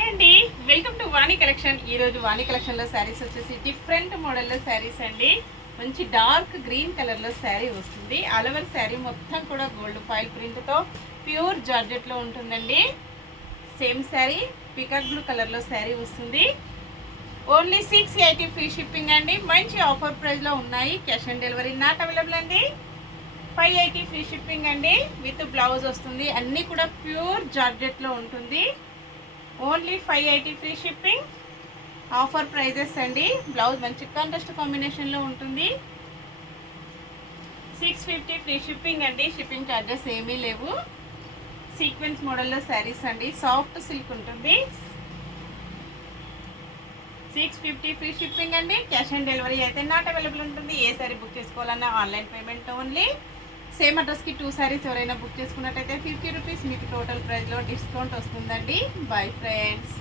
Hi అండి, welcome to Vani collection. ఈరోజు వాణి కలెక్షన్లో శారీస్ వచ్చేసి డిఫరెంట్ మోడల్లో శారీస్ అండి. మంచి డార్క్ గ్రీన్ కలర్లో శారీ వస్తుంది. ఆల్ ఓవర్ శారీ మొత్తం కూడా గోల్డ్ ఫాయిల్ ప్రింట్తో ప్యూర్ జార్జెట్లో ఉంటుందండి. సేమ్ శారీ పికాక్ బ్లూ కలర్లో శారీ వస్తుంది. ఓన్లీ 680 ఫ్రీ షిప్పింగ్ అండి. మంచి ఆఫర్ ప్రైస్లో ఉన్నాయి. Cash on delivery not available అండి. 580 ఫ్రీ షిప్పింగ్ అండి. విత్ బ్లౌజ్ వస్తుంది. అన్నీ కూడా ప్యూర్ జార్జెట్లో ఉంటుంది. Only 580 free shipping. Offer prices అండి. బ్లౌజ్ మంచి కాంట్రాస్ట్ కాంబినేషన్లో ఉంటుంది. 650 ఫ్రీ షిప్పింగ్ అండి. షిప్పింగ్ ఛార్జెస్ ఏమీ లేవు. సీక్వెన్స్ మోడల్లో శారీస్ అండి. సాఫ్ట్ సిల్క్ ఉంటుంది. 650 ఫ్రీ షిప్పింగ్ అండి. క్యాష్ ఆన్ డెలివరీ అయితే నాట్ అవైలబుల్ ఉంటుంది. ఏ శారీ బుక్ చేసుకోవాలన్నా ఆన్లైన్ పేమెంట్ ఓన్లీ. సేమ్ అడ్రస్కి 2 శారీస్ ఎవరైనా బుక్ చేసుకున్నట్టయితే 50 రూపీస్ మీకు టోటల్ ప్రైస్లో డిస్కౌంట్ వస్తుందండి. Bye friends.